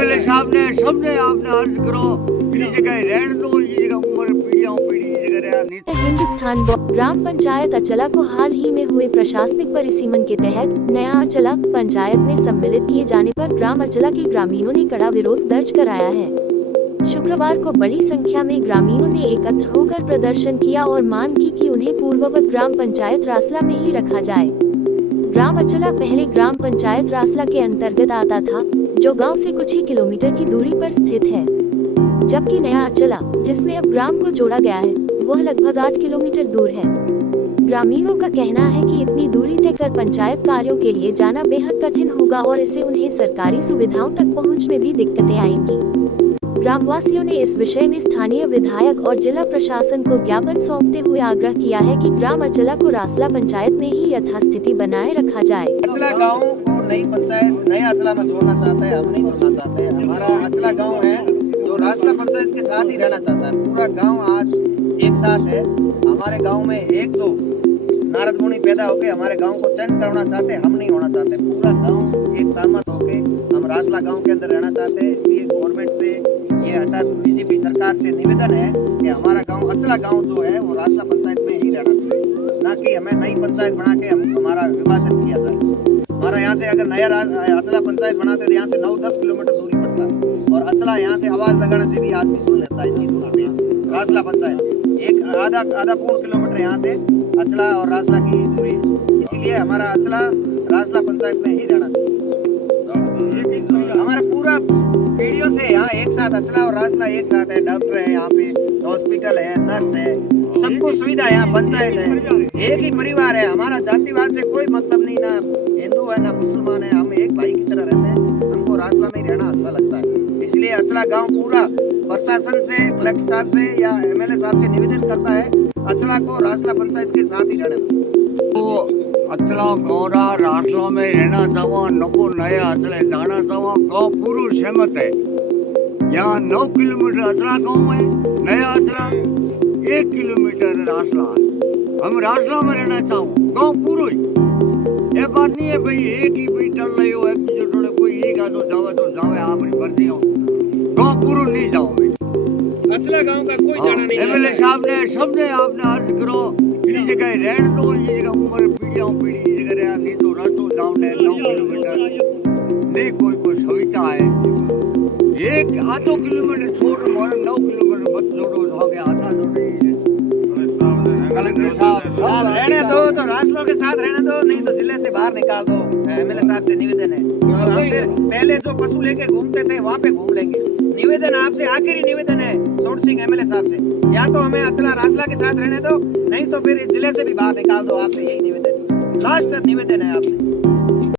MLA साहब ने सबने आपने अर्ज करो ये जगह रहने दो, ये जगह उम्र पीढ़ियों पीढ़ी ये जगह रहना नहीं। हिंदुस्तान ग्राम पंचायत अचला को हाल ही में हुए प्रशासनिक परिसीमन के तहत नया अचला पंचायत में सम्मिलित किए जाने पर ग्राम अचला के ग्रामीणों ने कड़ा विरोध दर्ज कराया है। शुक्रवार को बड़ी संख्या में ग्रामीणों ने एकत्र होकर प्रदर्शन किया और मांग की कि उन्हें पूर्ववत ग्राम पंचायत रासला में ही रखा जाए। ग्राम अचला पहले ग्राम पंचायत रासला के अंतर्गत आता था, जो गांव से कुछ ही किलोमीटर की दूरी पर स्थित है, जबकि नया अचला जिसमें अब ग्राम को जोड़ा गया है वह लगभग 8 किलोमीटर दूर है। ग्रामीणों का कहना है कि इतनी दूरी तय कर पंचायत कार्यों के लिए जाना बेहद कठिन होगा और इससे उन्हें सरकारी सुविधाओं तक पहुँच में भी दिक्कतें आएंगी। ग्रामवासियों ने इस विषय में स्थानीय विधायक और जिला प्रशासन को ज्ञापन सौंपते हुए आग्रह किया है कि ग्राम अचला को रासला पंचायत में ही यथास्थिति बनाए रखा जाए। अचला गांव को नई पंचायत नया अचला में जोड़ना चाहता है, हम नहीं जोड़ना चाहते। हमारा अचला गांव है जो रासला पंचायत के साथ ही रहना चाहता है। पूरा गांव आज एक साथ है। हमारे गांव में एक दो नारद मुनि पैदा होके हमारे गांव को चेंज करना चाहते, हम नहीं होना चाहते। पूरा गांव एक सहमत होके हम रासला गांव के अंदर रहना चाहते हैं। इसलिए गवर्नमेंट से ये अर्थात बीजेपी सरकार से निवेदन है कि हमारा गांव अचला गांव जो है वो रासला पंचायत में ही रहना चाहिए, ना कि हमें नई पंचायत बना के हमारा विभाजन किया जाए। हमारा यहाँ से अगर नया अचला पंचायत बनाते तो यहाँ से 9-10 किलोमीटर दूरी पड़ता है और अचला यहाँ से आवाज लगाने से भी आदमी सुन लेता है। इतनी दूरी पे रासला पंचायत एक आधा पूर्ण किलोमीटर यहाँ से अचला और रासला की दूरी है। इसीलिए हमारा अचला रासला पंचायत में ही रहना चाहिए। हमारा पूरा पीढ़ियों से यहाँ एक साथ अचला और रासला एक साथ है। डॉक्टर है यहाँ पे, हॉस्पिटल है, नर्स है, सब कुछ सुविधा है। यहाँ पंचायत है, एक ही परिवार है। हमारा जातिवाद से कोई मतलब नहीं, ना हिंदू है ना मुसलमान है। हम एक भाई की तरह रहते हैं। हमको रासला में ही रहना अच्छा लगता है। इसलिए अचला गाँव पूरा प्रशासन से, कलेक्टर साहब से या एमएलए साहब से निवेदन करता है अचला को रासला पंचायत के साथ ही रहना। तो अचला गौरा रासला में रहना चाहो, नको नया अचले जाना चाहो, गाँव पूरा सहमत है। यहाँ 9 किलोमीटर अचला गाँव है, नया अचला 1 किलोमीटर रासला है। हम रासला में रहना चाहो, गाँव पूरा ही। ये बात नहीं है भाई एक ही भाई टल रही हो, एक जो कोई एक आदो जावे आप भरती हो, गाँव पूरा नहीं जाओ भाई। अचला गांव का कोई जाना नहीं। एमएलए साहब ने सबने आपने अर्ज करो ये जगह रहने दो, ये जगह उम्र पीढ़ियों पीढ़ी ये जगह रहना नहीं तो रस्तो जाओ 9 किलोमीटर नहीं कोई सुविधा है। एक आधो किलोमीटर छोड़ 9 किलोमीटर मत जोड़ो, हो गया आधा जो नहीं। कलेक्टर साहब रहने दो तो रासलों के साथ रहने दो, नहीं तो जिले से बाहर निकाल दो। एमएलए साहब से निवेदन है। और हम फिर पहले जो पशु लेके घूमते थे वहाँ पे घूम लेंगे। निवेदन आपसे, आखिरी निवेदन है सोट सिंह एमएलए साहब से, या तो हमें अचला रासला के साथ रहने दो, नहीं तो फिर इस जिले से भी बाहर निकाल दो। आपसे यही निवेदन, लास्ट निवेदन है आपसे।